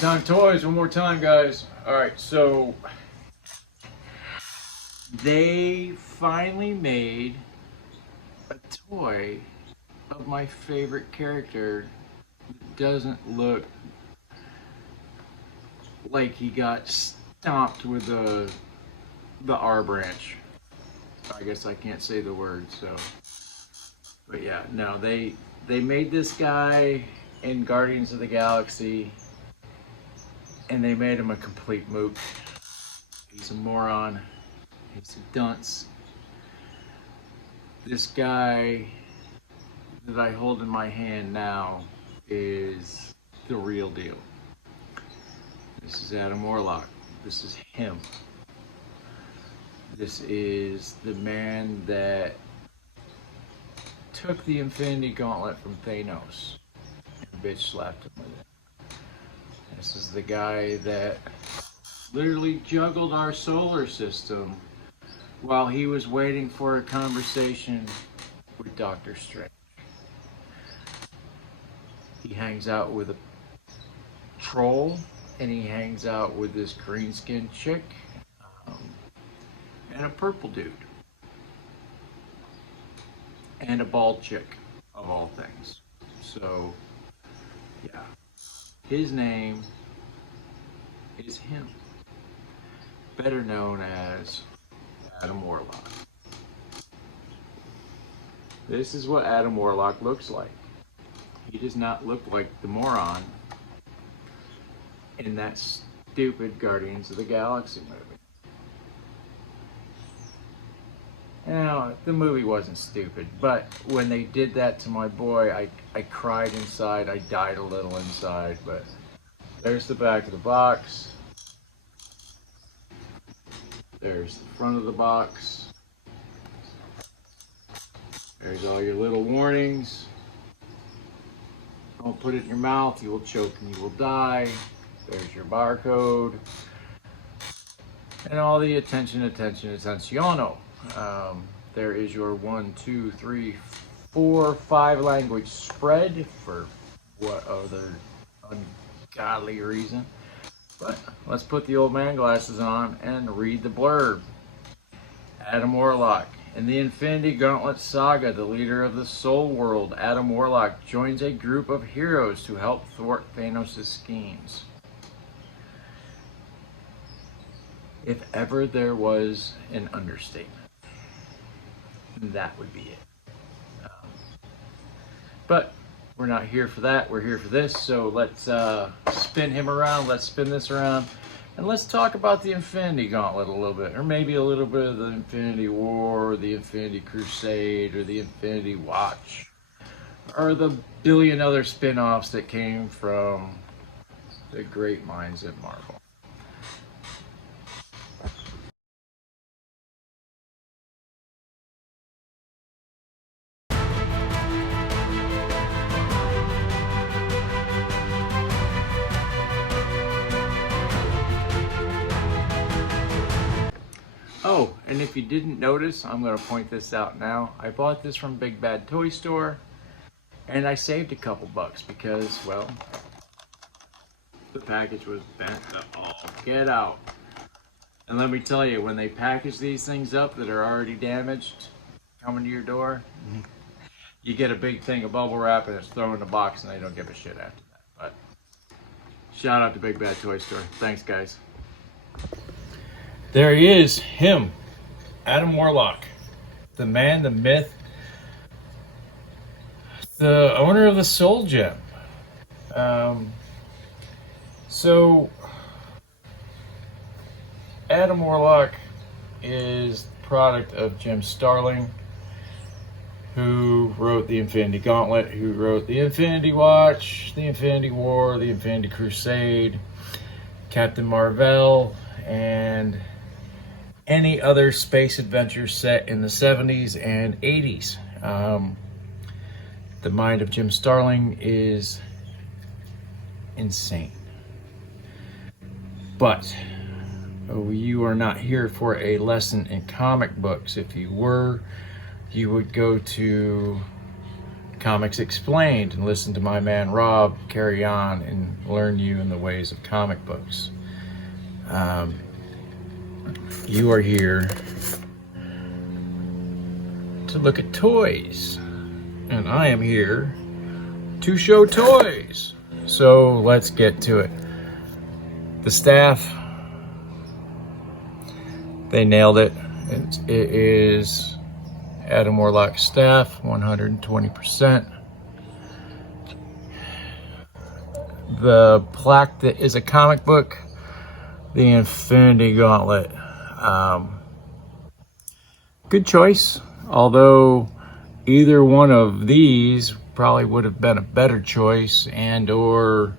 Time Toys, one more time, guys. Alright, so they finally made a toy of my favorite character that doesn't look like he got stomped with the R branch. I guess I can't say the word, so. But yeah, no, they made this guy in Guardians of the Galaxy, and they made him a complete mook. He's a moron. He's a dunce. This guy that I hold in my hand now is the real deal. This is Adam Warlock. This is him. This is the man that took the Infinity Gauntlet from Thanos and bitch slapped him with it. This is the guy that literally juggled our solar system while he was waiting for a conversation with Doctor Strange. He hangs out with a troll, and he hangs out with this green-skinned chick, and a purple dude, and a bald chick, of all things. So, yeah, his name is him, better known as Adam Warlock. This is what Adam Warlock looks like. He does not look like the moron in that stupid Guardians of the Galaxy movie. Now, the movie wasn't stupid, but when they did that to my boy, I cried inside. I died a little inside, but there's the back of the box. There's the front of the box. There's all your little warnings. Don't put it in your mouth, you will choke and you will die. There's your barcode. And all the attention. There is your 1, 2, 3, 4, 5 language spread for what other ungodly reason. But let's put the old man glasses on and read the blurb. Adam Warlock. In the Infinity Gauntlet saga, the leader of the Soul World, Adam Warlock, joins a group of heroes to help thwart Thanos' schemes. If ever there was an understatement, that would be it. But we're not here for that. We're here for this. So let's spin him around. Let's spin this around. And let's talk about the Infinity Gauntlet a little bit. Or maybe a little bit of the Infinity War, or the Infinity Crusade, or the Infinity Watch. Or the billion other spin-offs that came from the great minds at Marvel. Oh, and if you didn't notice, I'm going to point this out now. I bought this from Big Bad Toy Store, and I saved a couple bucks because, well, the package was bent to all get out. And let me tell you, when they package these things up that are already damaged, coming to your door, you get a big thing of bubble wrap and it's thrown in the box and they don't give a shit after that. But shout out to Big Bad Toy Store. Thanks, guys. There he is, him, Adam Warlock, the man, the myth, the owner of the Soul Gem. So, Adam Warlock is the product of Jim Starlin, who wrote the Infinity Gauntlet, who wrote the Infinity Watch, the Infinity War, the Infinity Crusade, Captain Marvel, and any other space adventure set in the 70s and 80s. The mind of Jim Starlin is insane. But you are not here for a lesson in comic books. If you were, you would go to Comics Explained and listen to my man Rob carry on and learn you in the ways of comic books. You are here to look at toys, and I am here to show toys. So let's get to it. The staff, they nailed it. It is Adam Warlock staff, 120%. The plaque that is a comic book, the Infinity Gauntlet. Good choice, although either one of these probably would have been a better choice, and or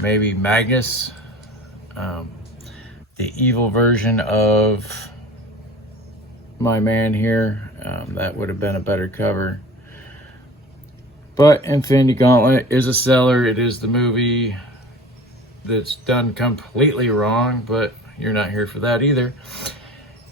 maybe Magnus, the evil version of my man here. That would have been a better cover. But Infinity Gauntlet is a seller. It is the movie that's done completely wrong, but you're not here for that either.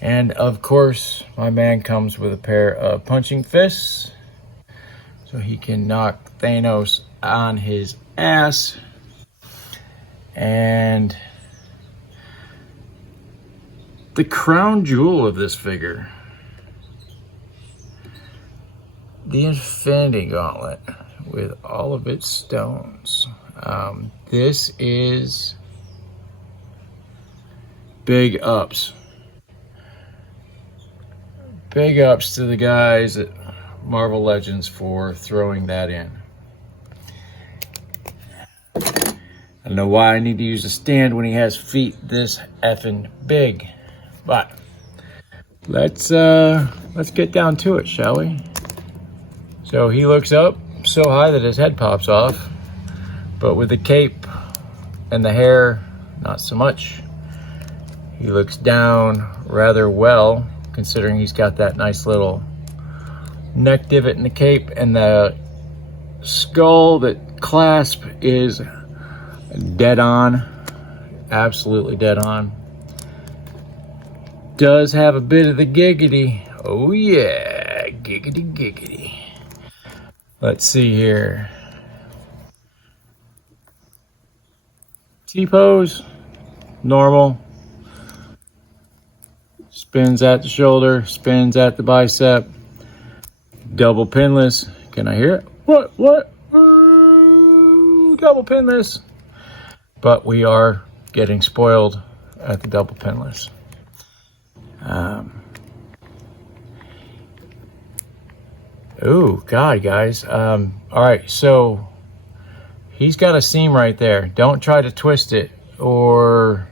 And of course, my man comes with a pair of punching fists, so he can knock Thanos on his ass. And the crown jewel of this figure, the Infinity Gauntlet with all of its stones. This is big ups. Big ups to the guys at Marvel Legends for throwing that in. I don't know why I need to use a stand when he has feet this effing big, but let's get down to it, shall we? So he looks up so high that his head pops off, but with the cape and the hair, not so much. He looks down rather well, considering he's got that nice little neck divot in the cape, and the skull that clasp is dead on, absolutely dead on. Does have a bit of the giggity. Oh yeah, giggity giggity. Let's see here. T-pose, normal. Spins at the shoulder, spins at the bicep. Double pinless. Can I hear it? What? Double pinless. But we are getting spoiled at the double pinless. Oh, God, guys. All right, so he's got a seam right there. Don't try to twist it, or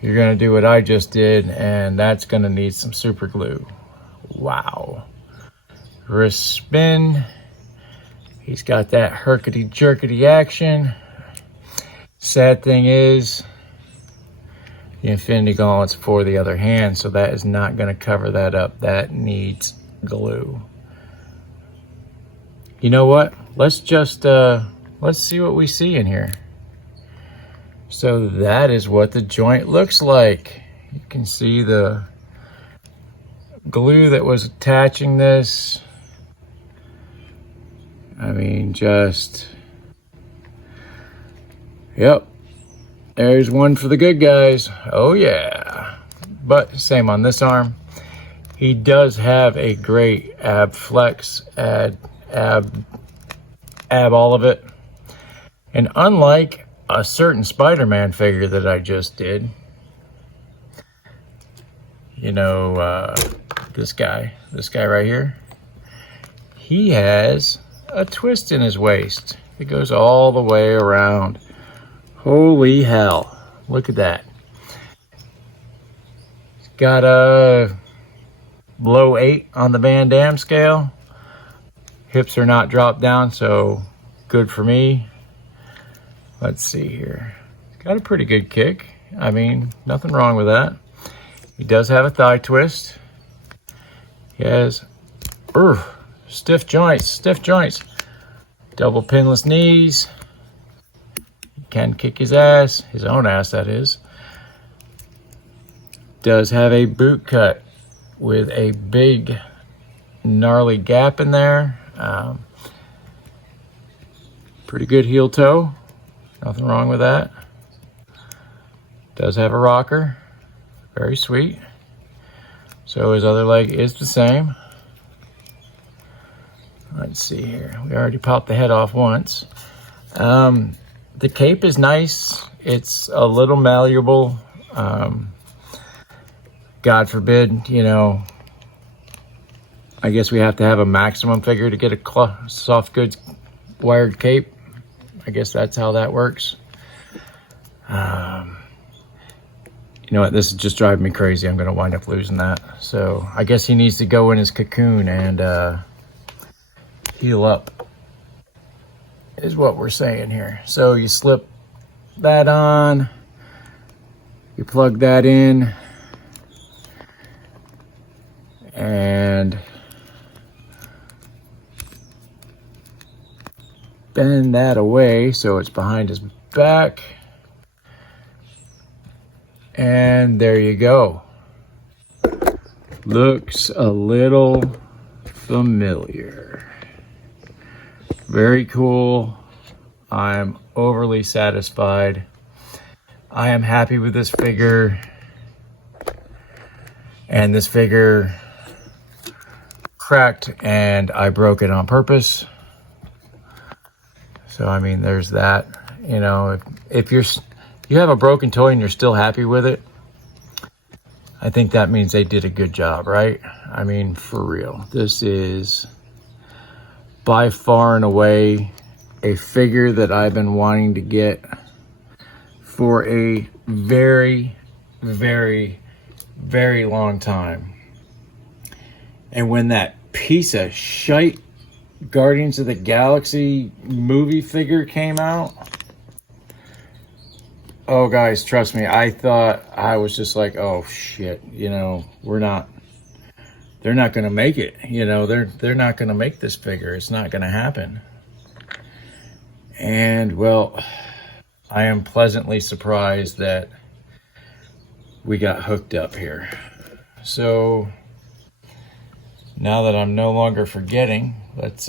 you're going to do what I just did, and that's going to need some super glue. Wow. Wrist spin. He's got that herkity-jerkity action. Sad thing is, the Infinity Gauntlet's for the other hand, so that is not going to cover that up. That needs glue. You know what? Let's just, let's see what we see in here. So that is what the joint looks like. You can see the glue that was attaching this. I mean, just, yep. There's one for the good guys. Oh yeah. But same on this arm. He does have a great ab flex, ab all of it. And unlike a certain Spider-Man figure that I just did, you know, this guy right here, he has a twist in his waist. It goes all the way around. Holy hell, look at that. He's got a low 8 on the Van Damme scale. Hips are not dropped down, so good for me. Let's see here. He's got a pretty good kick. I mean, nothing wrong with that. He does have a thigh twist. He has stiff joints. Double pinless knees. He can kick his ass, his own ass that is. Does have a boot cut with a big gnarly gap in there. Pretty good heel toe. Nothing wrong with that. Does have a rocker. Very sweet. So his other leg is the same. Let's see here. We already popped the head off once. The cape is nice. It's a little malleable. God forbid, you know, I guess we have to have a maximum figure to get a soft goods wired cape. I guess that's how that works. You know what, this is just driving me crazy. I'm gonna wind up losing that. So I guess he needs to go in his cocoon and heal up, is what we're saying here. So you slip that on, you plug that in, and bend that away so it's behind his back. And there you go. Looks a little familiar. Very cool. I'm overly satisfied. I am happy with this figure. And this figure cracked and I broke it on purpose. So I mean, there's that. You know, if you have a broken toy and you're still happy with it, I think that means they did a good job, right? I mean, for real. This is by far and away a figure that I've been wanting to get for a very, very, very long time. And when that piece of shite Guardians of the Galaxy movie figure came out, oh guys, trust me, I thought, I was just like, oh shit, you know, they're not gonna make it, you know, they're not gonna make this figure. It's not gonna happen. And well, I am pleasantly surprised that we got hooked up here. So now that I'm no longer forgetting, let's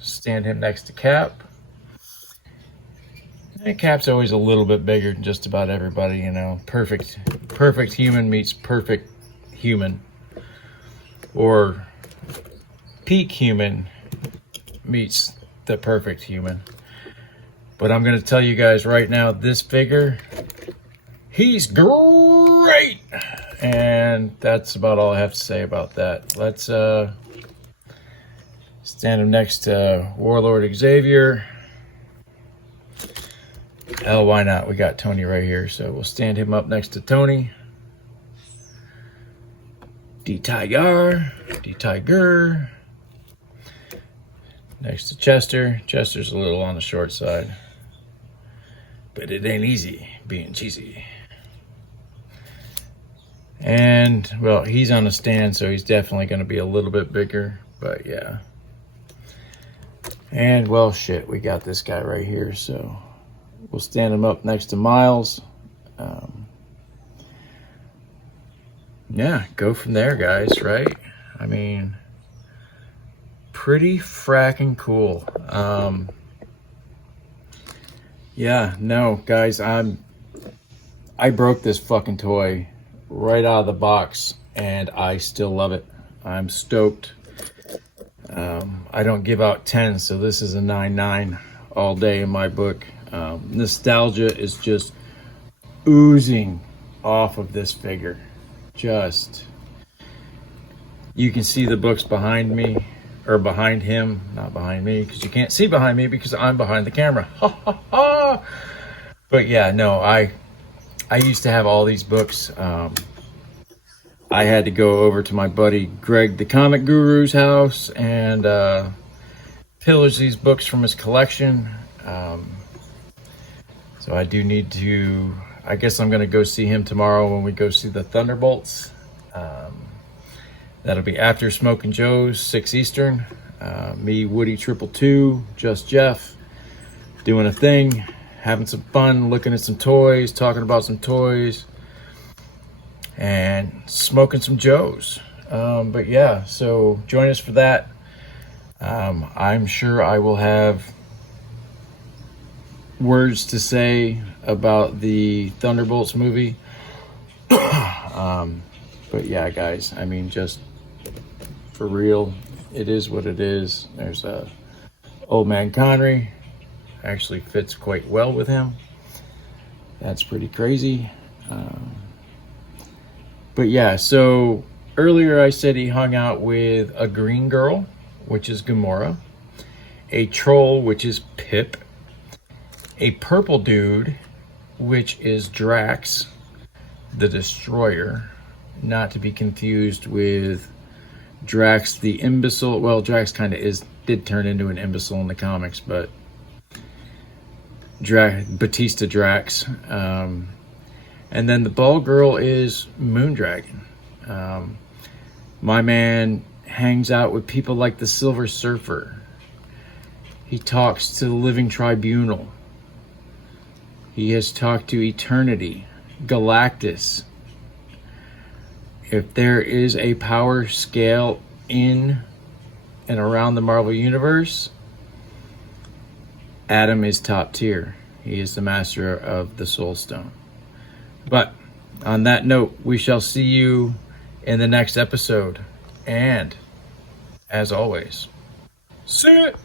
stand him next to Cap. And Cap's always a little bit bigger than just about everybody, you know. Perfect human meets perfect human. Or peak human meets the perfect human. But I'm going to tell you guys right now, this figure, he's great! And that's about all I have to say about that. Let's stand him next to Warlord Xavier. Hell, why not? We got Tony right here, so we'll stand him up next to Tony. D-Tiger. Next to Chester. Chester's a little on the short side. But it ain't easy being cheesy. And, well, he's on a stand, so he's definitely going to be a little bit bigger. But, yeah. And, well, shit, we got this guy right here, so we'll stand him up next to Miles. Yeah, go from there, guys, right? I mean, pretty fracking cool. Yeah, no, guys, I broke this fucking toy right out of the box, and I still love it. I'm stoked. I don't give out 10, so this is a 9.9 all day in my book. Nostalgia is just oozing off of this figure. Just, you can see the books behind me, or behind him, not behind me, because you can't see behind me because I'm behind the camera. Ha ha ha! But yeah, no, I used to have all these books. I had to go over to my buddy Greg the Comic Guru's house and pillage these books from his collection. So I do need to, I guess I'm going to go see him tomorrow when we go see the Thunderbolts. That'll be after Smoking Joe's, 6 Eastern. Me, Woody, 222, Just Jeff, doing a thing, having some fun, looking at some toys, talking about some toys, and smoking some Joes. But yeah, so join us for that. I'm sure I will have words to say about the Thunderbolts movie. But yeah, guys, I mean, just for real, it is what it is. There's a Old Man Connery, actually fits quite well with him. That's pretty crazy. But yeah, so earlier I said he hung out with a green girl, which is Gamora, a troll, which is Pip, a purple dude, which is Drax, the Destroyer, not to be confused with Drax the imbecile. Well, Drax kind of did turn into an imbecile in the comics, but Batista Drax. And then the ball girl is Moondragon. My man hangs out with people like the Silver Surfer. He talks to the Living Tribunal. He has talked to Eternity, Galactus. If there is a power scale in and around the Marvel Universe, Adam is top tier. He is the master of the Soul Stone. But on that note, we shall see you in the next episode. And as always, see it!